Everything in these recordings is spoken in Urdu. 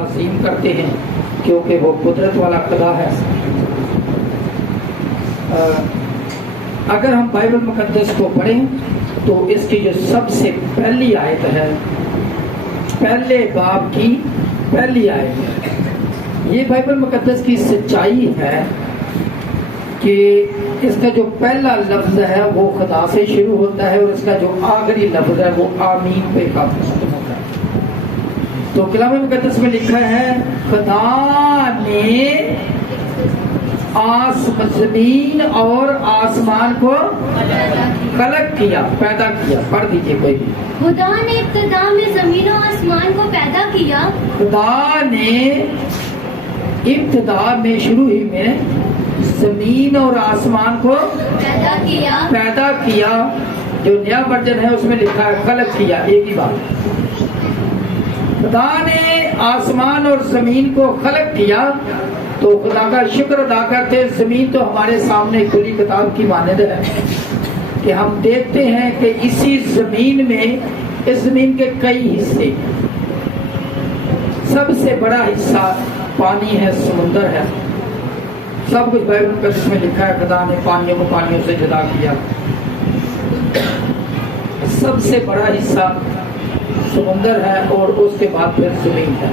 تعظیم کرتے ہیں کیونکہ وہ قدرت والا خدا ہے۔ اگر ہم بائبل مقدس کو پڑھیں تو اس کی جو سب سے پہلی آیت ہے، پہلے باب کی پہلی آیت ہے، یہ بائبل مقدس کی سچائی ہے کہ اس کا جو پہلا لفظ ہے وہ خدا سے شروع ہوتا ہے اور اس کا جو آخری لفظ ہے وہ آمین پہ ختم ہوتا ہے۔ تو کلام مقدس میں لکھا ہے خدا نے زمین اور آسمان کو خلق کیا، پیدا کیا۔ پڑھ دیجئے کوئی بھی۔ خدا نے ابتدا میں زمین و آسمان کو پیدا کیا۔ خدا نے ابتدا میں شروع ہی میں زمین اور آسمان کو پیدا کیا۔ جو نیا ورژن ہے اس میں لکھا ہے خلق کیا، ایک ہی بات۔ خدا نے آسمان اور زمین کو خلق کیا تو خدا کا شکر ادا کرتے۔ زمین تو ہمارے سامنے کھلی کتاب کی مانند ہے کہ ہم دیکھتے ہیں کہ اسی زمین میں، اس زمین کے کئی حصے، سب سے بڑا حصہ پانی ہے، سمندر ہے، سب کچھ بائبل مقدس میں لکھا ہے۔ خدا نے پانیوں کو پانیوں سے جدا کیا، سب سے بڑا حصہ سمندر ہے اور اس کے بعد پھر زمین ہے۔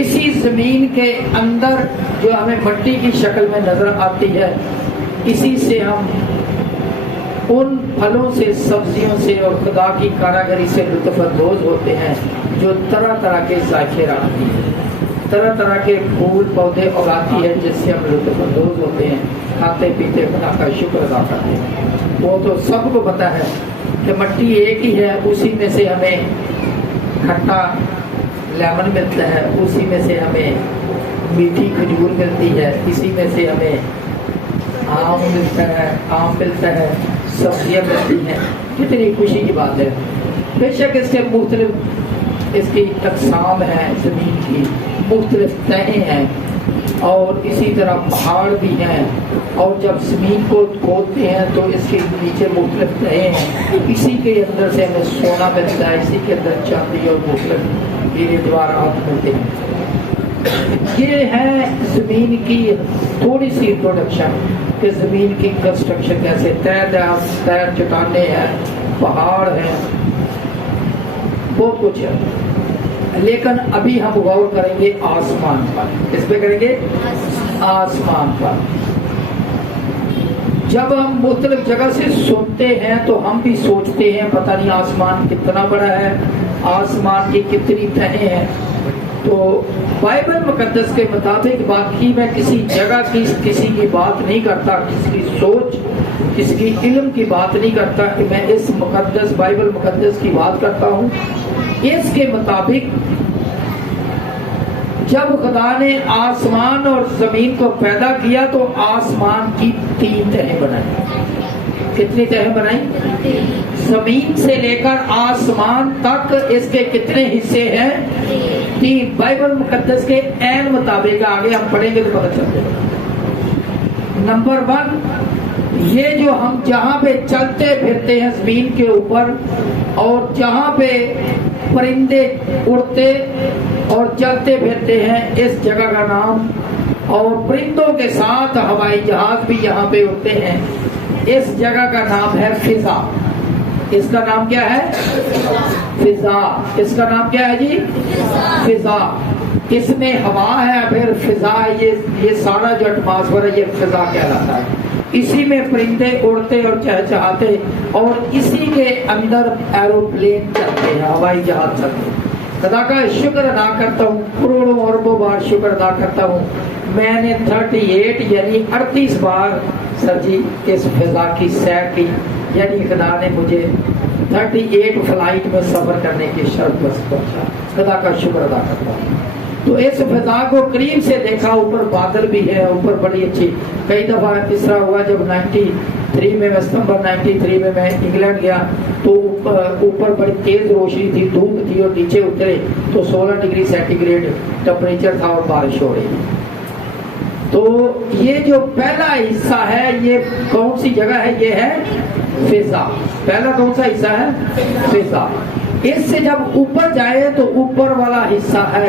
اسی زمین کے اندر جو ہمیں مٹی کی شکل میں نظر آتی ہے، اسی سے ہم ان پھلوں سے، سبزیوں سے اور خدا کی کاراگری سے لطف اندوز ہوتے ہیں جو طرح طرح کے ذائقے رکھتی ہے، طرح طرح کے پھول پودے اگاتی ہے جس سے ہم لطف اندوز ہوتے ہیں، کھاتے پیتے خدا کا شکر ادا کرتے ہیں۔ وہ تو سب کو پتا ہے کہ مٹی ایک ہی ہے، اسی میں سے ہمیں کھٹا لیمن ملتا ہے، اسی میں سے ہمیں میٹھی کھجور ملتی ہے، اسی میں سے ہمیں آم ملتا ہے، آم ملتا ہے، سبزیاں ملتی ہیں۔ کتنی خوشی کی بات ہے۔ بے شک اس کے مختلف اس کی اقسام ہیں، زمین کی مختلف تہیں ہیں اور اسی طرح پہاڑ بھی ہیں، اور جب زمین کو کھودتے ہیں تو اس کے نیچے مختلف تہیں ہیں، اسی کے اندر سے ہمیں سونا ملتا ہے، اسی کے اندر چاندی اور مختلف ہیرے جواہرات ملتے ہیں۔ یہ ہے زمین کی تھوڑی سی انٹروڈکشن کہ زمین کی کنسٹرکشن کیسے، تیر چٹانیں ہیں، پہاڑ ہیں، بہت کچھ ہے۔ لیکن ابھی ہم غور کریں گے آسمان پر۔ اس پہ کریں گے آسمان پر۔ جب ہم مختلف جگہ سے سنتے ہیں تو ہم بھی سوچتے ہیں پتہ نہیں آسمان کتنا بڑا ہے، آسمان کی کتنی تہیں ہیں۔ تو بائبل مقدس کے مطابق باقی میں کسی جگہ کی کسی کی بات نہیں کرتا، کسی کی سوچ، کسی کی علم کی بات نہیں کرتا، کہ میں اس مقدس بائبل مقدس کی بات کرتا ہوں۔ اس کے مطابق جب خدا نے آسمان اور زمین کو پیدا کیا تو آسمان کی 3 تہیں بنائی۔ کتنی تہیں بنائی؟ زمین سے لے کر آسمان تک اس کے کتنے حصے ہیں؟ 3۔ بائبل مقدس کے عین مطابق، آگے ہم پڑھیں گے تو پتہ چل جائے گا۔ نمبر 1، یہ جو ہم جہاں پہ چلتے پھرتے ہیں زمین کے اوپر، اور جہاں پہ پرندے اڑتے اور چلتے پھرتے ہیں، اس جگہ کا نام، اور پرندوں کے ساتھ ہوائی جہاز بھی یہاں پہ اڑتے ہیں، اس جگہ کا نام ہے فضا۔ اس کا نام کیا ہے؟ فضا۔ اس کا نام کیا ہے جی؟ فضا۔ اس میں ہوا ہے، پھر فضا، یہ سارا جو ایٹماسفیئر ہے یہ فضا کہلاتا ہے۔ اسی میں پرندے اڑتے اور چہچہاتے، اور اسی کے اندر ایروپلین چلتے ہیں، ہوائی جہاز چلتے ہیں۔ خدا کا شکر ادا کرتا ہوں، کروڑوں اربوں بار شکر ادا کرتا ہوں، میں نے 38 یعنی 38 بار سر جی اس فضا کی سیر کی، یعنی خدا نے مجھے 38 فلائٹ میں سفر کرنے کی شرط بس پہنچا۔ خدا کا شکر ادا کرتا ہوں۔ تو اس فضا کو قریب سے دیکھا، اوپر بادل بھی ہے، اوپر بڑی اچھی، کئی دفعہ اس طرح ہوا جب 93 میں ستمبر 93 میں میں انگلینڈ گیا تو اوپر بڑی تیز روشنی تھی، دھوپ تھی، اور نیچے اترے تو 16 ڈگری سینٹی گریڈ ٹمپریچر تھا اور بارش ہو رہی تھی۔ تو یہ جو پہلا حصہ ہے یہ کون سی جگہ ہے؟ یہ ہے فضا۔ پہلا کون سا حصہ ہے؟ فضا۔ اس سے جب اوپر جائے تو اوپر والا حصہ ہے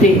3।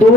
2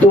2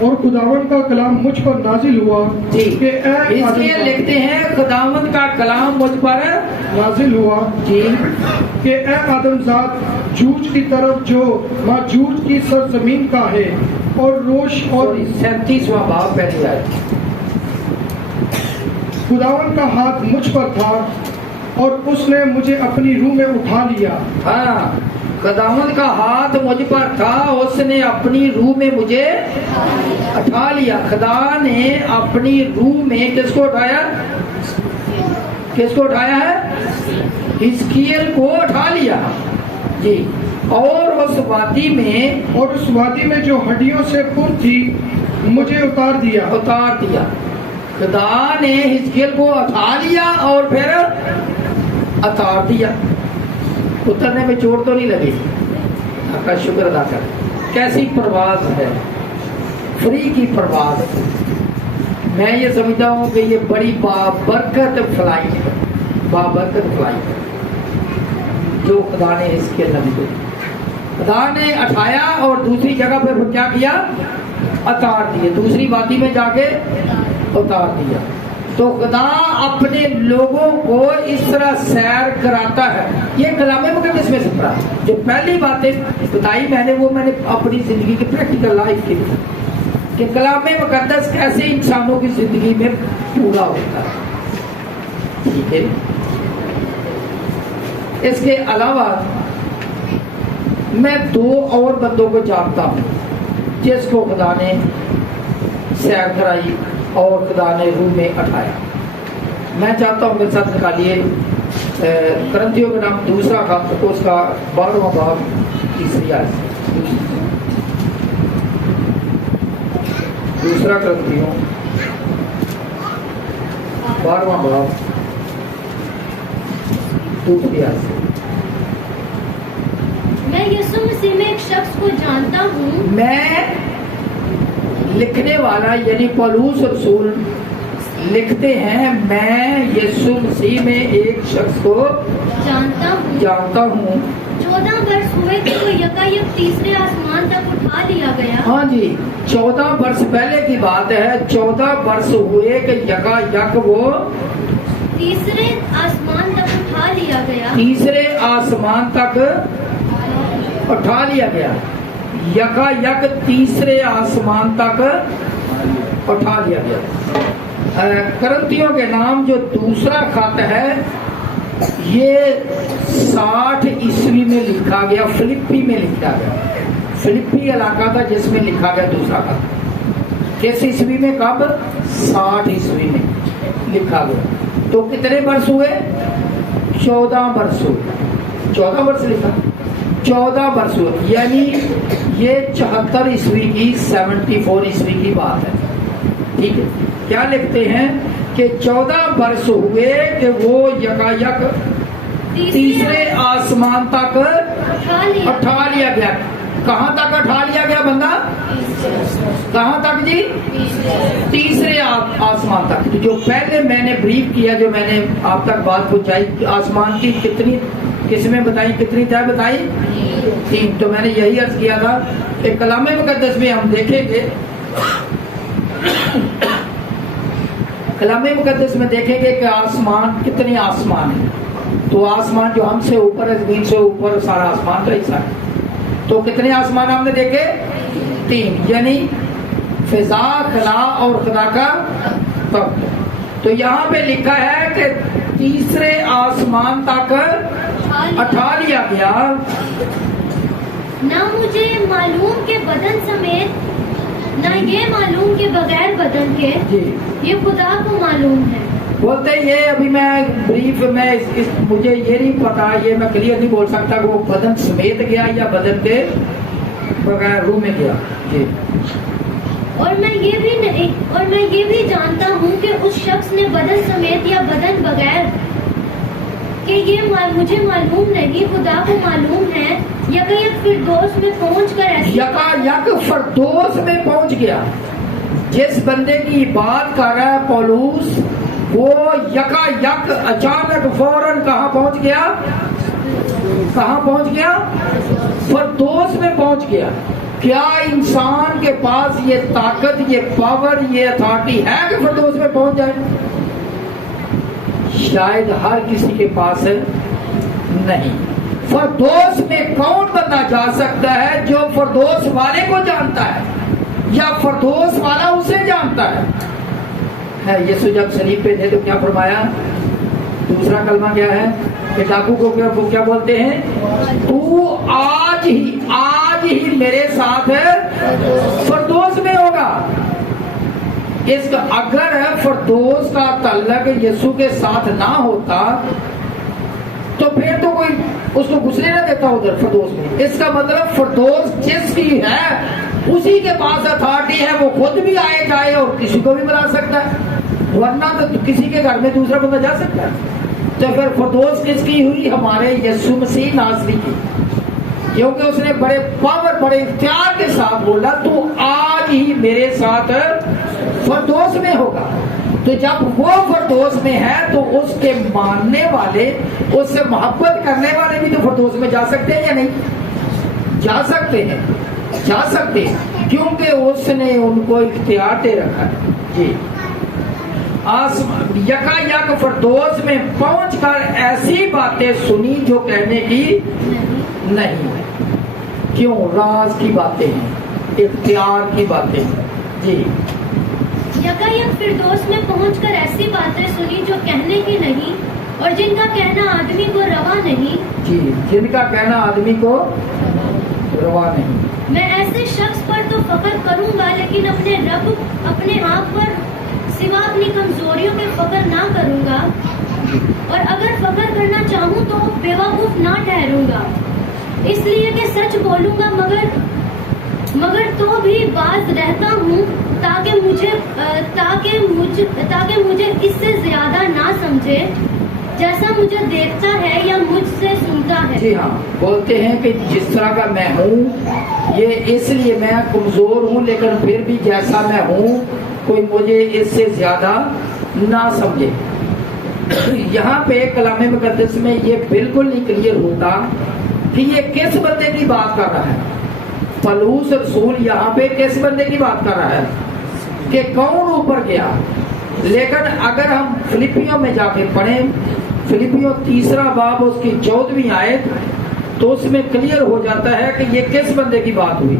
اور خداوند کا کلام مجھ پر نازل ہوا جی کہ اے اس آدم لیے زاد لکھتے ہیں خداوند کا کلام مجھ پر نازل ہوا جی کہ اے آدم زاد جوج کی طرف جو ماجوج کی سرزمین کا ہے اور روش اور 37واں باب پہلے آئے خداوند کا ہاتھ مجھ پر تھا اور اس نے مجھے اپنی روح میں اٹھا لیا ہاں خداوند کا ہاتھ مجھ پر تھا اس نے اپنی روح میں مجھے اٹھا لیا خدا نے اپنی روح میں کس کو اٹھایا ہے حزقیل کو اٹھا لیا جی اور اس وادی میں جو ہڈیوں سے پر تھی مجھے اتار دیا خدا نے حزقیل کو اٹھا لیا اور پھر اتار دیا اترنے میں چوٹ تو نہیں لگی آپ کا شکر ادا کر کیسی پرواز ہے فری کی پرواز میں یہ سمجھتا ہوں کہ یہ بڑی بابرکت فلائٹ ہے جو خدا نے حزقیل نبی کو خدا نے اٹھایا اور دوسری جگہ پہ پھر کیا کیا اتار دیے دوسری وادی میں جا کے اتار دیا تو خدا اپنے لوگوں کو اس طرح سیر کراتا ہے یہ کلام مقدس میں سے پڑھا جو پہلی باتیں بتائی میں نے اپنی زندگی کی پریکٹیکل لائف کے لیے کہ کلام مقدس کیسے انسانوں کی زندگی میں پورا ہوتا ہے ٹھیک ہے اس کے علاوہ میں 2 اور بندوں کو جانتا ہوں جس کو خدا نے سیر کرائی اور خدا نے روح میں اٹھایا میں چاہتا ہوں میرے ساتھ نکالیے کرنتھیوں کا نام دوسرا خط اس کا 12واں باب تیسری آیت دوسرا کرنتھیوں 12واں باب دوسری آیت میں یسوع مسیح میں ایک شخص کو جانتا ہوں میں لکھنے والا یعنی پولوس رسول لکھتے ہیں میں یسوع مسیح میں ایک شخص کو جانتا ہوں 14 برس ہوئے کہ وہ یکایک تیسرے آسمان تک اٹھا لیا گیا ہاں جی 14 برس پہلے کی بات ہے 14 برس ہوئے کہ یکایک وہ تیسرے آسمان تک اٹھا لیا گیا تیسرے آسمان تک اٹھا لیا گیا یکایک تیسرے آسمان تک اٹھا لیا گیا کرنتھیوں کے نام جو دوسرا خط ہے یہ 60 عیسوی میں لکھا گیا فلپی میں لکھا گیا فلپی علاقہ تھا جس میں لکھا گیا دوسرا خط کس عیسوی میں کب 60 عیسوی میں لکھا گیا تو کتنے برس ہوئے 14 برس ہوئے 14 برس لکھا 14 برس ہوئے یعنی یہ 74 عیسوی کی 74 عیسوی کی بات ہے ٹھیک ہے کیا لکھتے ہیں کہ 14 برس ہوئے کہ وہ یکایک تیسرے آسمان تک اٹھا لیا گیا کہاں تک اٹھا لیا گیا بندہ کہاں تک جی تیسرے آسمان تک جو پہلے میں نے بریف کیا جو میں نے آپ تک بات پہنچائی آسمان کی کتنی قسمیں بتائی کتنی طے بتائی 3 تو میں نے یہی عرض کیا تھا کہ کلام مقدس میں ہم دیکھیں گے کلام مقدس میں دیکھیں گے کہ آسمان کتنے آسمان ہیں تو آسمان جو ہم سے اوپر ہے زمین سے اوپر سارا آسمان کا حصہ ہے تو کتنے آسمان ہم نے دیکھے 3 یعنی فضا خلا اور خدا کا تخت تو یہاں پہ لکھا ہے کہ تیسرے آسمان تک اٹھا لیا گیا نہ مجھے معلوم کے بدن سمیت نہ یہ معلوم کے بغیر بدن کے جی یہ خدا کو معلوم ہے بولتے یہ ابھی میں بریف میں مجھے یہ نہیں پتا یہ میں کلیئر نہیں بول سکتا کہ وہ بدن سمیت گیا یا بدن کے بغیر روح میں گیا جی اور میں یہ بھی جانتا ہوں کہ اس شخص نے بدن سمیت یا بدن بغیر کہ یہ مجھے معلوم نہیں خدا کو معلوم ہے یکایک فردوس میں پہنچ کر ایسے یکایک فردوس میں پہنچ گیا جس بندے کی بات کر رہا ہے پولوس وہ یکایک اچانک فوراً کہاں پہنچ گیا فردوس میں پہنچ گیا کیا انسان کے پاس یہ طاقت، یہ پاور، یہ اتھارٹی ہے کہ فردوس میں پہنچ جائے؟ شاید ہر کسی کے پاس نہیں۔ فردوس میں کون بندہ جا سکتا ہے؟ جو فردوس والے کو جانتا ہے یا فردوس والا اسے جانتا ہے۔ یسوع جب صلیب پہ تھے تو کیا فرمایا؟ دوسرا کلمہ کیا ہے کہ ڈاکو کو کیا بولتے ہیں؟ تو آج ہی میرے ساتھ فردوس میں ہوگا۔ اس کا اگر فردوس کا تعلق یسوع کے ساتھ نہ ہوتا تو پھر تو کوئی اس کو گھسنے نہ دیتا ادھر فردوس میں۔ اس کا مطلب فردوس جس کی ہے اسی کے پاس اتھارٹی ہے، وہ خود بھی آئے جائے اور کسی کو بھی بلا سکتا ہے، ورنہ تو کسی کے گھر میں دوسرا بندہ جا سکتا ہے۔ تو پھر فردوس کس کی ہوئی؟ ہمارے یسوع مسیح ناصری کی، کیونکہ اس نے بڑے پاور، بڑے اختیار کے ساتھ بولا تو آج ہی میرے ساتھ فردوس میں ہوگا۔ تو جب وہ فردوس میں ہے تو اس کے ماننے والے، اس سے محبت کرنے والے بھی تو فردوس میں جا سکتے ہیں یا نہیں؟ جا سکتے ہیں، جا سکتے ہیں، کیونکہ اس نے ان کو اختیار دے رکھا ہے۔ جی یکا یک فردوس میں پہنچ کر ایسی باتیں سنی جو کہنے کی نہیں۔ کیوں؟ راز کی باتیں ہیں، اختیار کی باتیں ہیں۔ جی یکایک فردوس میں پہنچ کر ایسی باتیں سنی جو کہنے کی نہیں اور جن کا کہنا آدمی کو روا نہیں۔ جی جن کا کہنا آدمی کو روا نہیں۔ میں ایسے شخص پر تو فخر کروں گا لیکن اپنے رب، اپنے آپ پر سوا اپنی کمزوریوں کے فخر نہ کروں گا، اور اگر فخر کرنا چاہوں تو بیوقوف نہ ٹھہروں گا، اس لیے کہ سچ بولوں گا مگر تو بھی باز رہتا ہوں تاکہ مجھے اس سے زیادہ نہ سمجھے جیسا مجھے دیکھتا ہے یا مجھ سے سنتا ہے۔ جی ہاں، بولتے ہیں کہ جس طرح کا میں ہوں یہ اس لیے میں کمزور ہوں، لیکن پھر بھی جیسا میں ہوں کوئی مجھے اس سے زیادہ نہ سمجھے۔ یہاں پہ کلام مقدس میں یہ بالکل نہیں کلیئر ہوتا کہ یہ کس بندے کی بات کر رہا ہے۔ پولس رسول یہاں پہ کس بندے کی بات کر رہا ہے کہ کون اوپر گیا؟ لیکن اگر ہم فلپیوں میں جا کے پڑھیں، فلپیوں 3 باب اس کی 14ویں آیت، تو اس میں کلیئر ہو جاتا ہے کہ یہ کس بندے کی بات ہوئی۔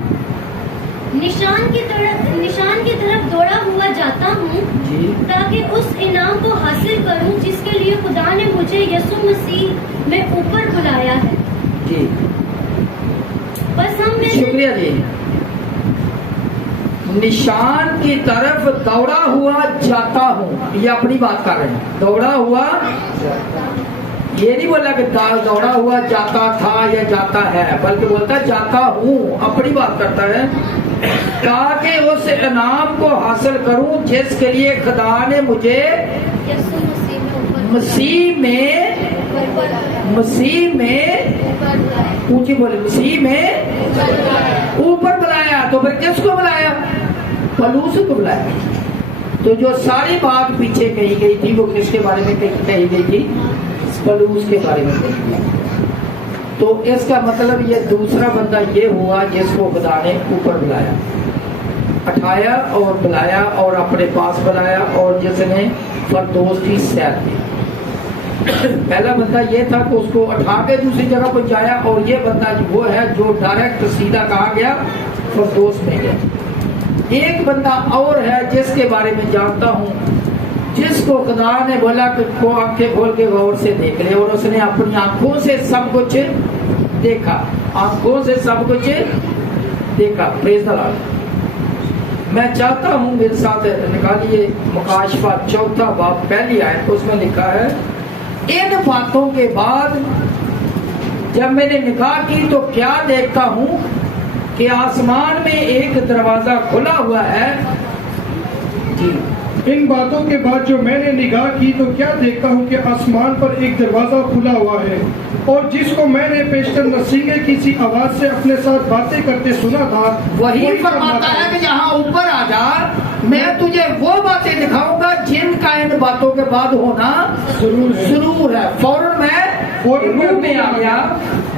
نشان کی طرف دوڑا ہوا جاتا ہوں جی تاکہ اس انعام کو حاصل کروں جس کے لیے خدا نے مجھے یسوع مسیح میں اوپر بلایا ہے۔ جی بس ہم میں شکریہ جی۔ نشان کی طرف دوڑا ہوا جاتا ہوں، یہ اپنی بات کر رہے ہیں۔ دوڑا ہوا، یہ نہیں بولا کہ دوڑا ہوا جاتا تھا یا جاتا ہے، بلکہ بولتا جاتا ہوں، اپنی بات کرتا ہے، تاکہ اس انعام کو حاصل کروں جس کے لیے خدا نے مجھے یسوع مسیح میں اونچی بولے، مسیح میں اوپر بلایا۔ تو پھر کس کو بلایا؟ پولس کو بلایا۔ تو جو ساری بات پیچھے کہی گئی تھی وہ کس کے بارے میں کہی گئی تھی؟ پولس کے بارے میں کہی گئی۔ تو اس کا مطلب یہ دوسرا بندہ یہ ہوا جس کو خدا نے اوپر بلایا، اٹھایا اور بلایا اور اپنے پاس بلایا، اور جس نے فردوس کی سیر کی۔ پہلا بندہ یہ تھا کہ اس کو اٹھا کے دوسری جگہ پہنچایا، اور یہ بندہ وہ ہے جو ڈائریکٹ سیدھا کہا گیا فردوس میں گیا۔ ایک بندہ اور ہے جس کے بارے میں جانتا ہوں، جس کو خدا نے بولا کہ کو آنکھیں کھول کے غور سے دیکھ لے، اور اس نے اپنی آنکھوں سے سب کچھ دیکھا، آنکھوں سے سب کچھ دیکھا۔ پریز دی لارڈ۔ میں چاہتا ہوں میرے ساتھ نکالیے مکاشفہ 4 باب پہلی آیت، اس میں لکھا ہے، ان باتوں کے بعد جب میں نے نگاہ کی تو کیا دیکھتا ہوں کہ آسمان میں ایک دروازہ کھلا ہوا ہے۔ جی ان باتوں کے بعد جو میں نے نگاہ کی تو کیا دیکھتا ہوں کہ آسمان پر ایک دروازہ کھلا ہوا ہے، اور جس کو میں نے پیشتر نصیحے کسی آواز سے اپنے ساتھ باتیں کرتے سنا تھا وہی فرماتا ہے کہ یہاں اوپر آ جا، میں تجھے وہ باتیں دکھاؤں گا جن کا ان باتوں کے بعد ہونا ضرور ہے۔ فوراً میں روح میں آ گیا،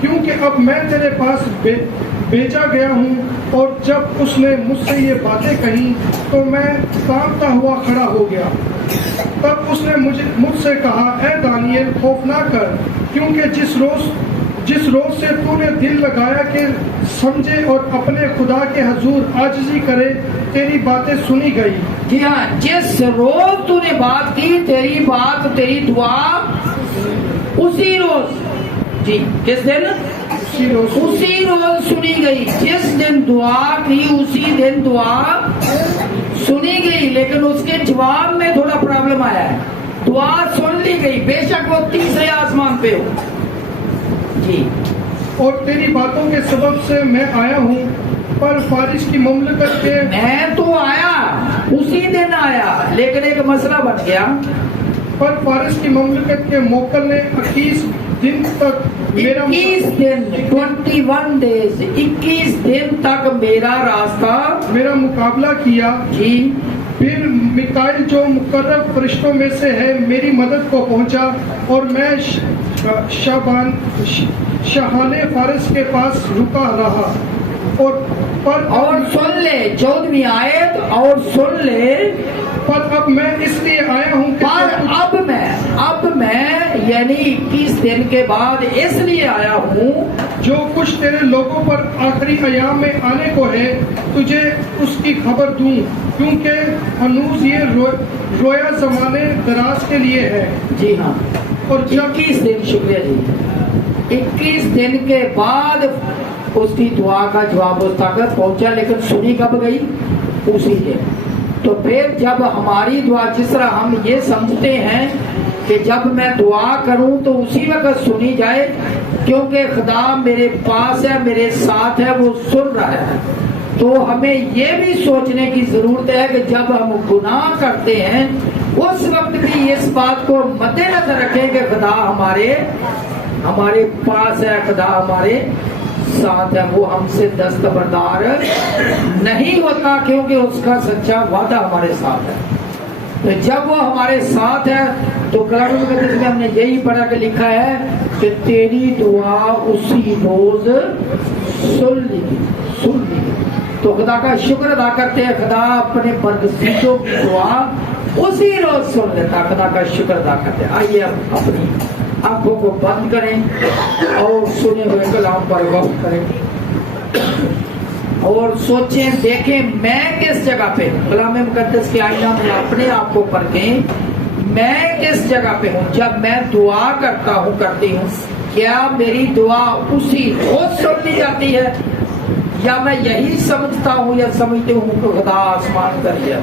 کیونکہ اب میں تیرے پاس بھیجا گیا ہوں. اور جب اس نے مجھ سے یہ باتیں کہیں تو میں کانپتا ہوا کھڑا ہو گیا. تب اس نے مجھ سے کہا, اے دانیل, خوف نہ کر, کیونکہ جس روز سے تو نے دل لگایا کہ سمجھے اور اپنے خدا کے حضور عاجزی کرے, تیری باتیں سنی گئی. جی ہاں, جس روز تو نے بات کی, تیری بات, تیری دعا اسی روز, جی کس دن, اسی روز سنی گئی. جس دن دعا کی اسی دن دعا سنی گئی, لیکن اس کے جواب میں تھوڑا پرابلم آیا ہے. دعا سن لی گئی, بے شک وہ تیسرے آسمان پہ ہو. جی, اور تیری باتوں کے سبب سے میں آیا ہوں, پر فارس کی مملکت کے, میں تو آیا, اسی دن آیا, لیکن ایک مسئلہ بن گیا. پر فارس کی مملکت کے موکل نے 21 دن تک میرا 21 دن 21 days 21 دن تک میرا راستہ, میرا مقابلہ کیا. جی, پھر میکائیل جو مقرب فرشتوں میں سے ہے میری مدد کو پہنچا, اور میں شاہان فارس کے پاس رکا رہا. اور سن لے 14ویں آیت, اور سن لے, پر اب میں اس لیے آیا ہوں کہ اب میں یعنی 21 دن کے بعد اس لیے آیا ہوں جو کچھ تیرے لوگوں پر آخری ایام میں آنے کو ہے تجھے اس کی خبر دوں, کیونکہ ہنوز یہ رویا زمانے دراز کے لیے ہے. جی ہاں, اور جب 21 دن, شکریہ جی, 21 دن کے بعد اس کی دعا کا جواب اس تک پہنچا, لیکن سنی کب گئی, اسی دن. تو پھر جب ہماری دعا, جس طرح ہم یہ سمجھتے ہیں کہ جب میں دعا کروں تو اسی وقت سنی جائے, کیونکہ خدا میرے پاس ہے, میرے ساتھ ہے, وہ سن رہا ہے, تو ہمیں یہ بھی سوچنے کی ضرورت ہے کہ جب ہم گناہ کرتے ہیں اس وقت بھی اس بات کو مد نظر رکھیں کہ خدا ہمارے پاس ہے, خدا ہمارے ساتھ ہے, وہ ہم سے دستبردار نہیں ہوتا, کیونکہ اس کا سچا وعدہ ہمارے ساتھ ہے. تو جب وہ ہمارے ساتھ ہے تو کلام مقدس میں ہم نے یہی پڑھا کہ لکھا ہے کہ تیری دعا اسی روز سن لی. تو خدا کا شکر ادا کرتے ہیں, خدا اپنے برگزیدوں کی دعا اسی روز سن لیتا, خدا کا شکر ادا کرتے ہیں. آئیے اب اپنی آنکھوں کو بند کریں اور سنے ہوئے کلام پر غور کریں اور سوچیں, دیکھیں میں کس جگہ پہ ہوں. کلام مقدس کے آئینہ میں اپنے آپ کو پرکھیں, میں کس جگہ پہ ہوں. جب میں دعا کرتی ہوں, کیا میری دعا اسی روز سن لی جاتی ہے, یا میں یہی سمجھتا ہوں یا سمجھتے ہوں کہ خدا آسمان کر دیا.